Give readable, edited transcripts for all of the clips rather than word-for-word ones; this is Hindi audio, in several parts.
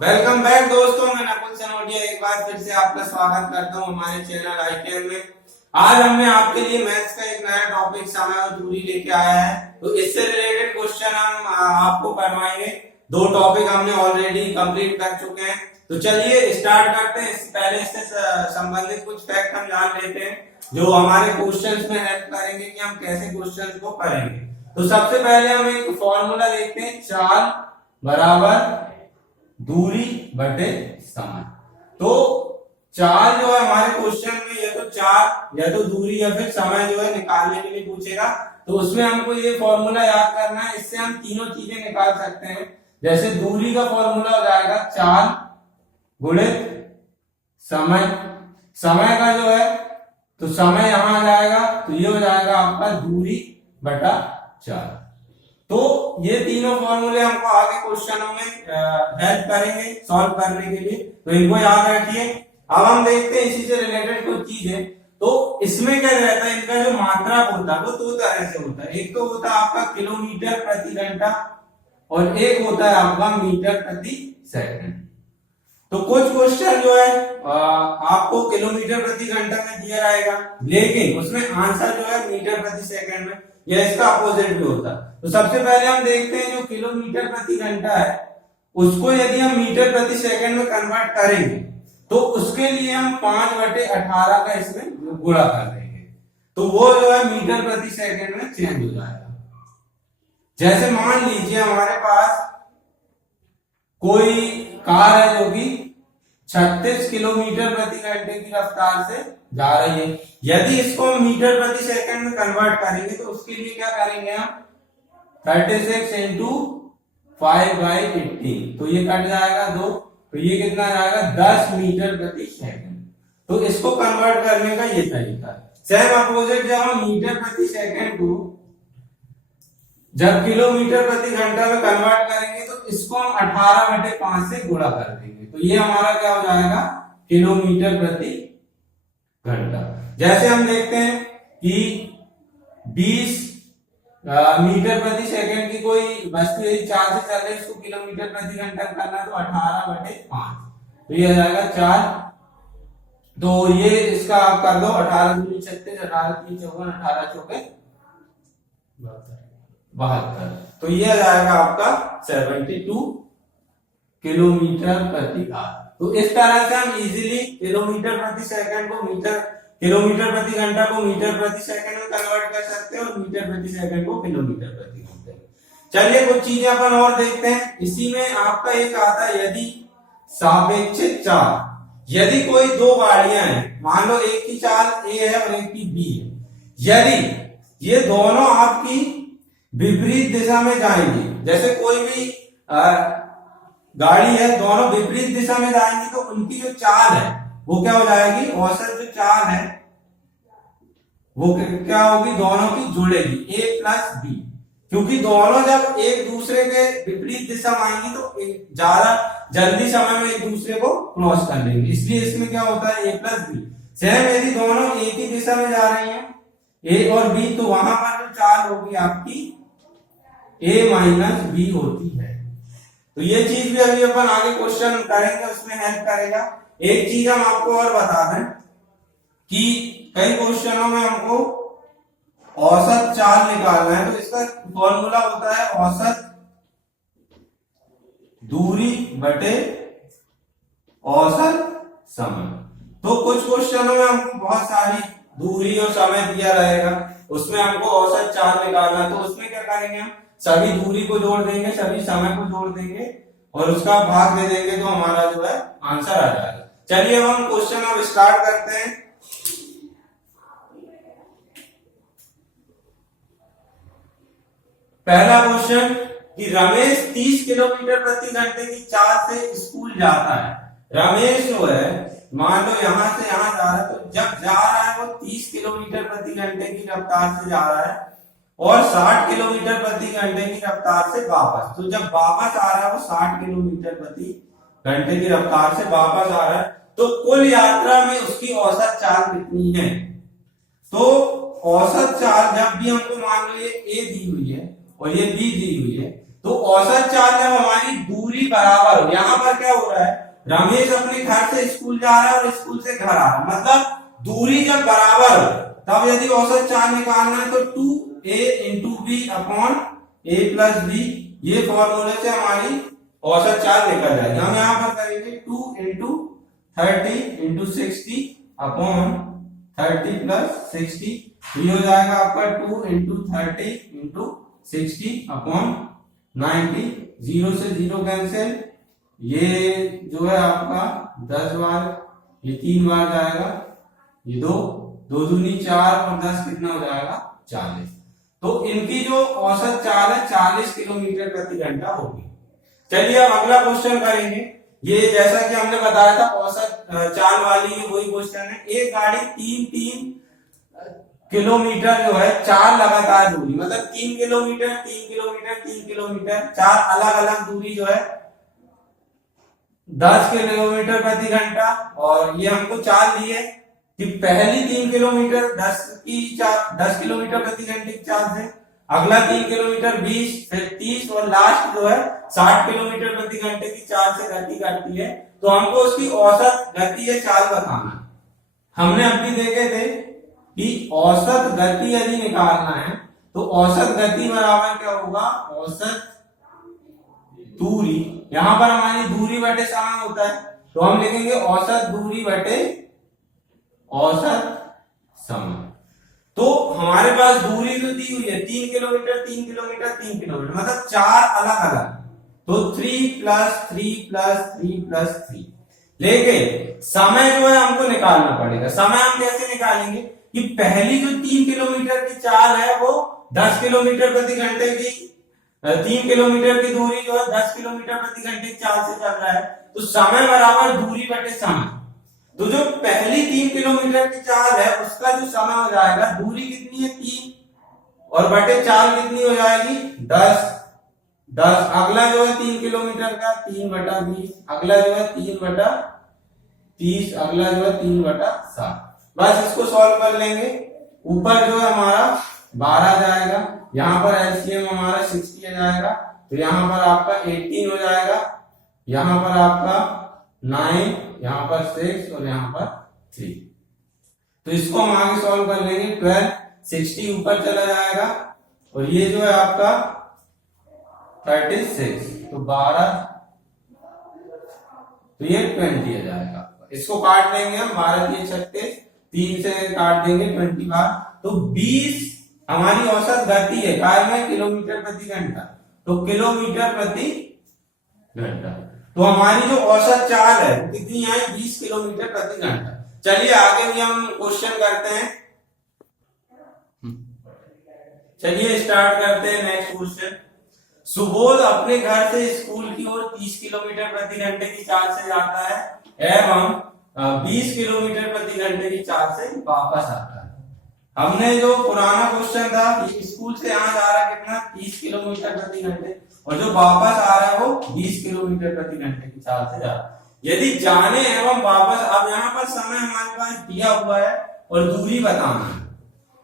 वेलकम बैक दोस्तों, मैं नकुल सनोडिया एक बार फिर से आपका स्वागत करता हूं हमारे चैनल आईकेएम में। आज हमने आपके लिए मैथ्स का एक नया टॉपिक समय और दूरी लेके आया है। तो इससे रिलेटेड क्वेश्चन हम आपको करवाएंगे। दो टॉपिक हमने ऑलरेडी कंप्लीट कर चुके हैं। तो चलिए स्टार्ट करते हैं। पहले इससे संबंधित कुछ फैक्ट हम जान लेते हैं जो हमारे क्वेश्चंस में हेल्प करेंगे कि हम कैसे क्वेश्चंस को करेंगे। तो सबसे पहले हम एक फॉर्मूला देखते हैं, चाल बराबर दूरी बटे समय। तो चाल जो है हमारे क्वेश्चन में या तो चाल या तो दूरी या फिर समय जो है निकालने के लिए पूछेगा। तो उसमें हमको ये फॉर्मूला याद करना है। इससे हम तीनों चीजें निकाल सकते हैं। जैसे दूरी का फॉर्मूला हो जाएगा चाल गुणित समय। समय का जो है तो समय यहां आ जाएगा, तो ये हो जाएगा आपका दूरी बटा चाल। तो ये तीनों फॉर्मूले हमको आगे क्वेश्चनों में हेल्प करेंगे सॉल्व करने के लिए, तो इनको याद रखिए। अब हम देखते हैं इसी से रिलेटेड कुछ चीजें। तो इसमें क्या रहता है, इनका जो मात्रा होता है वो दो तरह से होता है। एक तो होता है आपका किलोमीटर प्रति घंटा और एक होता है आपका मीटर प्रति सेकंड। तो कुछ क्वेश्चन जो है आपको किलोमीटर प्रति घंटा में दिया रहेगा, लेकिन उसमें आंसर जो है मीटर प्रति सेकंड में, या इसका अपोजिट भी होता है। तो सबसे पहले हम देखते हैं जो किलोमीटर प्रति घंटा है उसको यदि हम मीटर प्रति सेकंड में कन्वर्ट करेंगे तो उसके लिए हम 5/18 का इसमें गुणा कर देंगे, तो वो जो है मीटर प्रति सेकंड में चेंज हो जाएगा। जैसे मान लीजिए हमारे पास कोई कार है जो कि 36 किलोमीटर प्रति घंटे की रफ्तार से जा रही है। यदि इसको हम मीटर प्रति सेकंड में कन्वर्ट करेंगे तो उसके लिए क्या करेंगे हम 36 इंटू 5/18, तो ये कट जाएगा 2, तो ये कितना जाएगा 10 मीटर प्रति सेकंड। तो इसको कन्वर्ट करने का ये तरीका है। सेम अपोजिट जब हम मीटर प्रति सेकंड को जब किलोमीटर प्रति घंटा में कन्वर्ट करेंगे तो इसको हम 18/5 से गुणा कर देंगे, तो ये हमारा क्या हो जाएगा किलोमीटर प्रति घंटा। जैसे हम देखते हैं कि 20 मीटर प्रति सेकंड की कोई वस्तु यदि 4 से चल रही है, इसको किलोमीटर प्रति घंटा करना तो 18/5, तो ये आ जाएगा 4। तो ये इसका आप कर दो 18 दूनी 36, 18 3 54, 18 चौके 72, तो ये आ जाएगा आपका 72 किलोमीटर प्रति आवर। तो इस तरह से हम इजीली किलोमीटर प्रति सेकंड को किलोमीटर प्रति घंटा को मीटर प्रति सेकंड में कन्वर्ट कर सकते हैं और मीटर प्रति सेकंड को किलोमीटर प्रति घंटे में। चलिए कुछ चीजें अपन और देखते हैं। इसी में आपका एक आता है यदि सापेक्षिक चाल। यदि कोई दो गाड़ियां हैं, मान लो एक की चाल ए है और एक की बी है, यदि ये दोनों आपकी विपरीत दिशा में जाएंगी, जैसे कोई भी गाड़ी है दोनों विपरीत दिशा में जाएंगी, तो उनकी जो चाल है वो क्या हो जाएगी, औसत जो चाल है वो क्या होगी, दोनों की जुड़ेगी a प्लस बी, क्योंकि दोनों जब एक दूसरे के विपरीत दिशा में आएंगी तो ज्यादा जल्दी समय में एक दूसरे को क्रॉस कर लेंगे, इसलिए इसमें क्या होता है a प्लस बी। सेम यदि दोनों एक ही दिशा में जा रही हैं a और b, तो वहां पर जो चाल होगी आपकी a माइनस बी होती है। तो ये चीज भी अभी अपन आगे क्वेश्चन करेंगे, उसमें हेल्प करेगा। एक चीज हम आपको और बता दें कि कई क्वेश्चनों में हमको औसत चाल निकालना है, तो इसका फॉर्मूला होता है औसत दूरी बटे औसत समय। तो कुछ क्वेश्चनों में हमको बहुत सारी दूरी और समय दिया रहेगा, उसमें हमको औसत चाल निकालना है। तो उसमें क्या करेंगे, हम सभी दूरी को जोड़ देंगे, सभी समय को जोड़ देंगे और उसका भाग दे देंगे, तो हमारा जो है आंसर आ जाएगा। चलिए अब हम क्वेश्चन अब स्टार्ट करते हैं। पहला क्वेश्चन कि रमेश 30 किलोमीटर प्रति घंटे की चाल से स्कूल जाता है। रमेश जो है मान लो यहां से यहां जा रहा है, तो जब जा रहा है वो 30 किलोमीटर प्रति घंटे की रफ्तार से जा रहा है और 60 किलोमीटर प्रति घंटे की रफ्तार से वापस। तो जब वापस आ रहा है वो 60 किलोमीटर प्रति घंटे की रफ्तार से वापस आ रहा है, तो कुल यात्रा में उसकी औसत चाल कितनी है। तो औसत चाल जब भी हमको मान लो ये ए दी हुई है और ये बी दी हुई है, तो औसत चाल जब हमारी दूरी बराबर हो, यहाँ पर क्या हो रहा है, रमेश अपने घर से स्कूल जा रहा है और स्कूल से घर आ रहा है, मतलब दूरी जब बराबर हो तब यदि औसत चाल निकालना है तो 2a into B upon a plus B, ये फॉर्मूले से हमारी औसत चाल निकल जाएगी। हम यहाँ पर करेंगे 2 इंटू 30 इंटू 60 अपॉन 30 प्लस 60, ये हो जाएगा आपका 2 इंटू 30 इंटू 60 अपॉन 90, 0 से 0 कैंसिल, ये जो है आपका 10 बार, ये 3 बार जाएगा, ये 2 दूनी 4 और 10 कितना हो जाएगा 40। तो इनकी जो औसत चाल है 40 किलोमीटर प्रति घंटा होगी। चलिए अब अगला क्वेश्चन करेंगे। ये जैसा कि हमने बताया था औसत चाल वाली वही क्वेश्चन है। एक गाड़ी 3 किलोमीटर जो है 4 लगातार दूरी, मतलब 3 किलोमीटर 3 किलोमीटर 3 किलोमीटर 4 अलग अलग दूरी जो है 10 किलोमीटर प्रति घंटा, और ये हमको चाल दी है कि पहली 3 किलोमीटर 10 किलोमीटर प्रति घंटे की चाल से, अगला 3 किलोमीटर 20, फिर 30 और लास्ट जो है 60 किलोमीटर प्रति घंटे की चाल से गति करती है। तो हमको उसकी औसत गति या चाल बताना है। हमने अभी देखे थे कि औसत गति यदि निकालना है तो औसत गति बराबर क्या होगा, औसत दूरी, यहां पर हमारी दूरी बटे समय होता है, तो हम लिखेंगे औसत दूरी बटे औसत समय। तो हमारे पास दूरी जो दी हुई है 3 किलोमीटर 3 किलोमीटर 3 किलोमीटर, मतलब 4 अलग अलग, तो 3 प्लस 3 प्लस 3 प्लस 3। लेकिन समय जो है हमको निकालना पड़ेगा। समय हम कैसे निकालेंगे कि पहली जो 3 किलोमीटर की चाल है वो 10 किलोमीटर प्रति घंटे की, 3 किलोमीटर की दूरी जो है 10 किलोमीटर प्रति घंटे की चाल से चल रहा है, तो समय बराबर दूरी बटे समय। तो जो पहली 3 किलोमीटर की चाल है उसका जो समय हो जाएगा, दूरी कितनी है 3 और बटे चाल कितनी हो जाएगी 10। अगला जो है 3 किलोमीटर का 3 बटा 20, अगला जो है 3 बटा 30, अगला जो है 3 बटा 7। बस इसको सॉल्व कर लेंगे। ऊपर जो है हमारा 12 जाएगा, यहाँ पर एलसीएम हमारा 60 आ जाएगा, तो यहाँ पर आपका 18 हो जाएगा, यहाँ पर आपका 9, यहाँ पर 6 और यहाँ पर 3। तो इसको हम आगे सॉल्व कर लेंगे। 12 60 ऊपर चला जाएगा और ये जो है आपका 36, तो 12, तो ये 20 आ जाएगा। इसको काट लेंगे हम, 12 3 36, 3 से काट देंगे 20 बार, तो 20 हमारी औसत गति है काय में किलोमीटर प्रति घंटा, तो किलोमीटर प्रति घंटा। तो हमारी जो औसत चाल है कितनी है 20 किलोमीटर प्रति घंटा। चलिए आगे भी हम क्वेश्चन करते हैं। चलिए स्टार्ट करते हैं नेक्स्ट क्वेश्चन। सुबोध अपने घर से स्कूल की ओर 30 किलोमीटर प्रति घंटे की चाल से जाता है एवं 20 किलोमीटर प्रति घंटे की चाल से वापस आता है। हमने जो पुराना क्वेश्चन था स्कूल से यहाँ जा रहा है कितना 30 किलोमीटर प्रति घंटे और जो वापस आ रहा है वो 20 किलोमीटर प्रति घंटे की चाल से जा रहा है। यदि जाने एवं वापस, अब यहाँ पर समय हमारे पास दिया हुआ है और दूरी बताना है,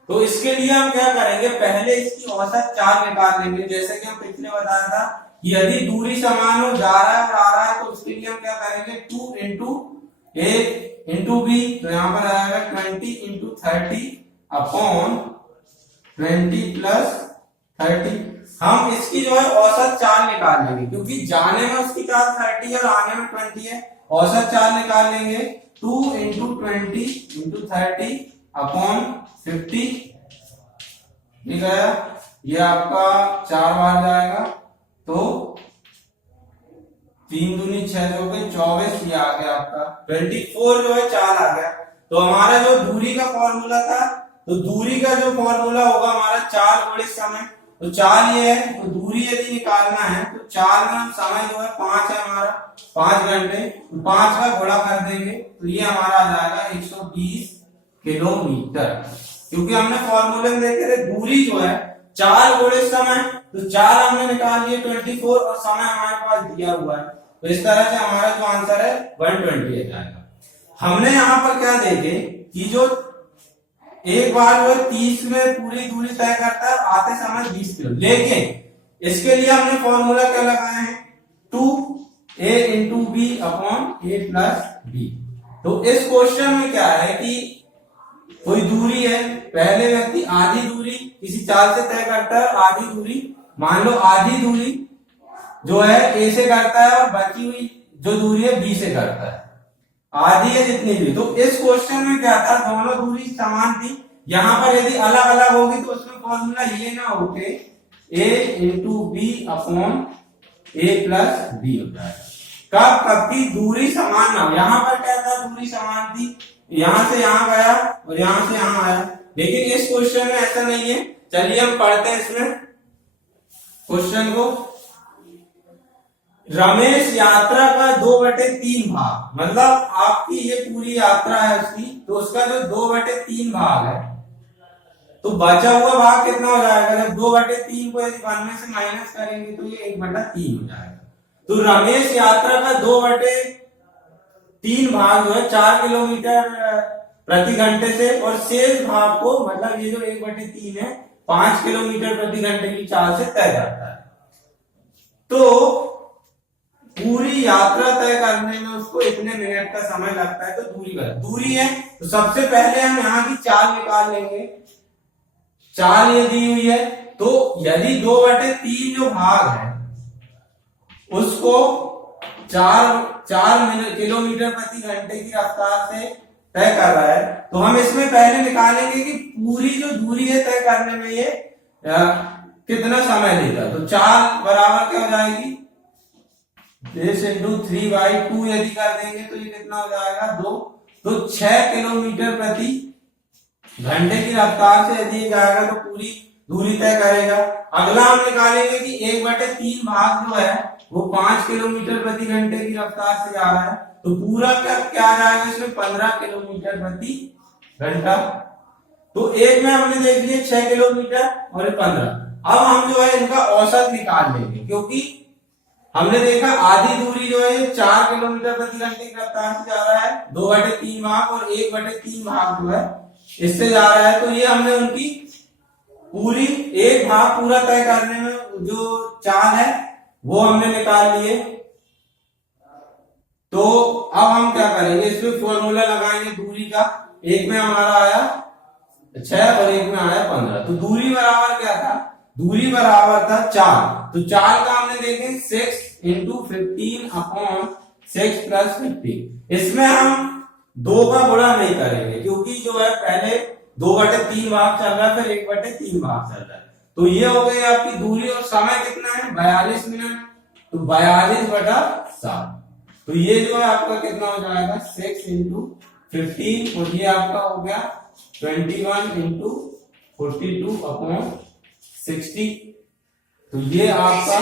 तो इसके लिए हम क्या करेंगे, पहले इसकी औसत चाल निकाल लेंगे। जैसे कि हम पिछले बताया था कि यदि दूरी समान हो, जा रहा है और आ रहा है, तो उसके लिए हम क्या करेंगे 2 इंटू a इंटू b, तो यहाँ पर आएगा 20 इंटू 30 अपॉन 20 प्लस 30। हम इसकी जो है औसत चाल निकाल लेंगे, क्योंकि जाने में उसकी चाल 30 है और आने में 20 है। औसत चाल निकाल लेंगे 2 इंटू 20 इंटू 30 अपॉन 50, ठीक है, ये आपका 4 बार जाएगा, तो 3 दूनी 6 हो गए 24, ये आ गया आपका 24 जो है चाल आ गया। तो हमारा जो दूरी का फॉर्मूला था, तो दूरी का जो फॉर्मूला होगा हमारा चाल गुणे समय, तो चाल ये है, तो दूरी यदि निकालना है तो चाल में समय जो है 5 है हमारा 5 घंटे, तो 5 का गुणा कर देंगे तो ये हमारा आ जाएगा 120 किलोमीटर। क्योंकि हमने फॉर्मूले में देखे थे दूरी जो है चाल गुणे समय, तो चाल हमने निकाल लिए 24 और समय हमारे पास दिया हुआ है, तो इस तरह से हमारा जो आंसर है 120 आ जाएगा। हमने यहाँ पर क्या देखे कि जो एक बार वो 30 में पूरी दूरी तय करता है, आते समय 20 किलो, लेकिन इसके लिए हमने फॉर्मूला क्या लगाया है, 2a into B upon A plus B. तो इस क्वेश्चन में क्या है कि कोई दूरी है, पहले व्यक्ति आधी दूरी किसी चाल से तय करता है, आधी दूरी मान लो आधी दूरी जो है ए से करता है और बची हुई जो दूरी है बी से करता है, आधी है जितनी भी। तो इस क्वेश्चन में क्या था, दोनों दूरी समान थी। यहां पर यदि अलग अलग होगी तो उसमें फॉर्मूला ये ना हो के a into B upon A plus B होता है। कब की दूरी समान ना हो। यहां पर क्या था, दूरी समान थी, यहां से यहां गया और यहां से यहां आया, लेकिन इस क्वेश्चन में ऐसा नहीं है। चलिए हम पढ़ते हैं इसमें क्वेश्चन को। रमेश यात्रा का 2/3 भाग, मतलब आपकी ये पूरी यात्रा है उसकी, तो उसका जो 2/3 भाग है, तो बचा हुआ भाग कितना हो जाएगा, जब 2/3 को यदि 1 में से माइनस करेंगे तो ये 1/3 हो जाएगा। तो रमेश यात्रा का 2/3 भाग जो है 4 किलोमीटर प्रति घंटे से, और शेष भाग को मतलब ये जो 1/3 है 5 किलोमीटर प्रति घंटे की चाल से तय करता है। तो पूरी यात्रा तय करने में उसको इतने मिनट का समय लगता है। तो दूरी है, तो सबसे पहले हम यहाँ की चाल निकाल लेंगे। चाल ये दी हुई है, तो यदि 2/3 जो भाग है उसको 4 किलोमीटर प्रति घंटे की रफ्तार से तय कर रहा है, तो हम इसमें पहले निकालेंगे कि पूरी जो दूरी है तय करने में ये कितना समय लेगा। तो चाल बराबर क्या हो जाएगी, this into 3/2 यदि कर देंगे तो ये कितना हो जाएगा, 2। तो 6 किलोमीटर प्रति घंटे की रफ्तार से यदि ये जाएगा तो पूरी दूरी तय करेगा। अगला हम निकालेंगे कि 1/3 भाग जो है वो 5 किलोमीटर प्रति घंटे की रफ्तार से जा रहा है, तो पूरा क्या आ जाएगा इसमें, 15 किलोमीटर प्रति घंटा। तो एक में हमने देख लिया 6 किलोमीटर और 15। अब हम जो है इनका औसत निकाल लेंगे, क्योंकि हमने देखा आधी दूरी जो है 4 किलोमीटर प्रति घंटे की रफ्तार से जा रहा है, 2/3 भाग और 1/3 भाग जो है इससे जा रहा है। तो ये हमने उनकी पूरी एक भाग पूरा तय करने में जो चाल है वो हमने निकाल लिए। तो अब हम क्या करेंगे, इसमें फॉर्मूला लगाएंगे दूरी का। एक में हमारा आया 6 और एक में आया 15। तो दूरी बराबर क्या था, दूरी बराबर था 4। तो 4 का हमने देखे 6 इंटू 15 अपॉन 6 प्लस 15। इसमें हम 2 का गुणा नहीं करेंगे, क्योंकि जो है पहले 2/3 भाग चल रहा है, फिर 1/3 भाग चल रहा है। तो ये हो गई आपकी दूरी, और समय कितना है 42 मिनट। तो 42/7। तो ये जो है आपका कितना हो जाएगा, 6 इंटू 15, और ये आपका हो गया 21 इंटू 42 अपॉन 60। तो ये आपका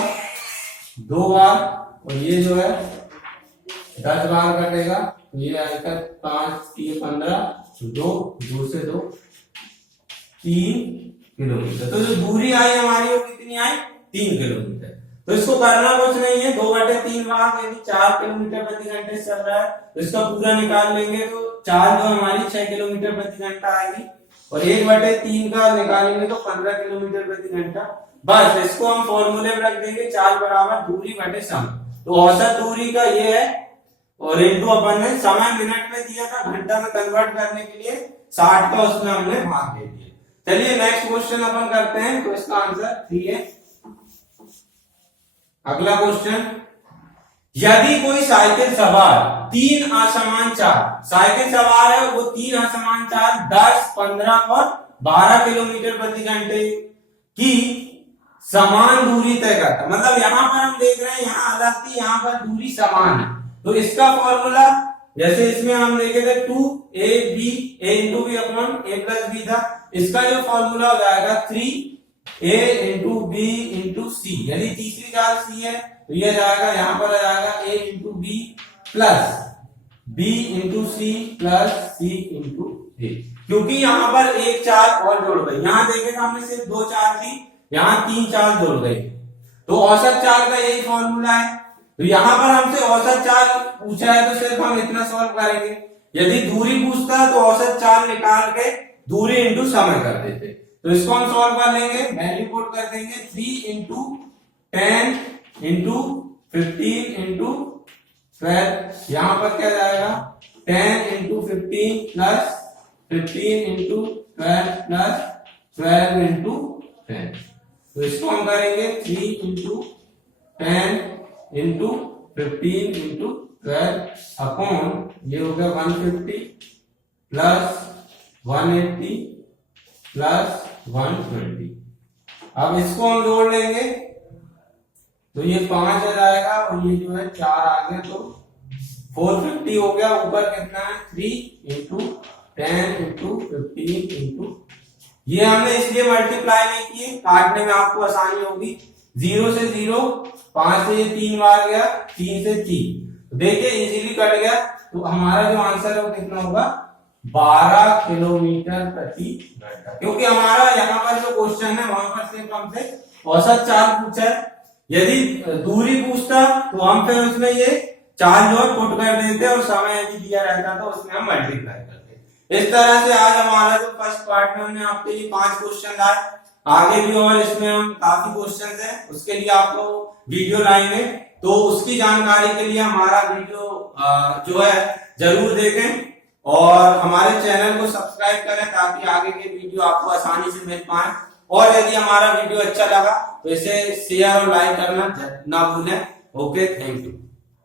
2 बार, और ये जो है 10 बार कटेगा। तो ये आएगा 5 3 15, 2 से 2 3 किलोमीटर। तो जो दूरी आई हमारी वो कितनी आई, 3 किलोमीटर। तो इसको करना कुछ नहीं है, 2/3 भाग यानी 4 किलोमीटर प्रति घंटे चल रहा है, तो इसका पूरा निकाल लेंगे तो 4 जो हमारी 6 किलोमीटर प्रति घंटा आएगी, और 1/3 का निकालेंगे तो 15 किलोमीटर प्रति घंटा। बस इसको हम फॉर्मूले में रख देंगे, चाल बराबर दूरी बटे समय। तो औसत दूरी का ये है, और इंटू अपन ने समय मिनट में दिया था, घंटा में कन्वर्ट करने के लिए 60 का उसमें हमने भाग दे दिया। चलिए नेक्स्ट क्वेश्चन अपन करते हैं। तो इसका आंसर 3 है। अगला क्वेश्चन, यदि कोई साइकिल सवार 3 असमान चाल, साइकिल सवार है वो 3 असमान चाल 10, 15 और 12 किलोमीटर प्रति घंटे की समान दूरी तय करता, मतलब यहां पर हम देख रहे हैं यहां अलग थी, यहां पर दूरी समान है। तो इसका फॉर्मूला जैसे इसमें हम देखे थे 2ab a into B upon A plus B था, इसका जो फॉर्मूला हो जाएगा 3a इंटू बी इंटू सी। यदि तीसरी चाल सी है तो यह जाएगा, यहां पर आ जाएगा a into B plus b into C plus c into a, क्योंकि यहां पर एक चाल और जुड़ गई। यहां देखे थे हमने सिर्फ 2 चाल थी, यहां 3 चाल जुड़ गई। तो औसत चाल का यही फॉर्मूला है। तो यहां पर हमसे औसत चाल पूछा है तो सिर्फ हम इतना सॉल्व करेंगे। यदि दूरी पूछता है तो औसत चाल निकाल के दूरी इंटू समय कर देते। तो इसको हम सॉल्व कर लेंगे, वैल्यू पुट कर देंगे 3 इंटू 10 इंटू 15 इंटू 12, यहाँ पर क्या जाएगा 10 into 15 plus 15 into 12 plus 12 into 10। तो इसको हम करेंगे 3 इंटू 10 इंटू 15 इंटू 12 अपॉन ये हो गया 150 प्लस 180 प्लस 120। अब इसको हम जोड़ लेंगे तो ये 5 आ जाएगा और ये जो है 4 आ गया, तो 450 हो गया। ऊपर कितना है 3 इंटू 10 इंटू 15 इंटू, ये हमने इसलिए मल्टीप्लाई नहीं किए, काटने में आपको आसानी होगी। 0 से 0, 5 से ये 3 बार गया, 3 से 3, तो देखिए इजीली कट गया। तो हमारा जो आंसर है वो कितना होगा 12 किलोमीटर प्रति घंटा, क्योंकि हमारा यहाँ पर जो क्वेश्चन है वहां पर सिर्फ हमसे औसत चाल पूछा है। यदि दूरी पूछता तो हम फिर उसमें ये चाल जो है पुट कर देते और समय यदि दिया रहता तो उसमें हम मल्टीप्लाई करते। इस तरह से आज हमारा जो फर्स्ट पार्ट में हमने आपके लिए 5 क्वेश्चन लाए, आगे भी और इसमें हम काफी क्वेश्चन है, उसके लिए आपको वीडियो लाएंगे, तो उसकी जानकारी के लिए हमारा वीडियो जो है जरूर देखें और हमारे चैनल को सब्सक्राइब करें ताकि आगे के वीडियो आपको आसानी से मिल पाए। और यदि हमारा वीडियो अच्छा लगा तो इसे शेयर और लाइक करना ना भूलें। Okay, thank you.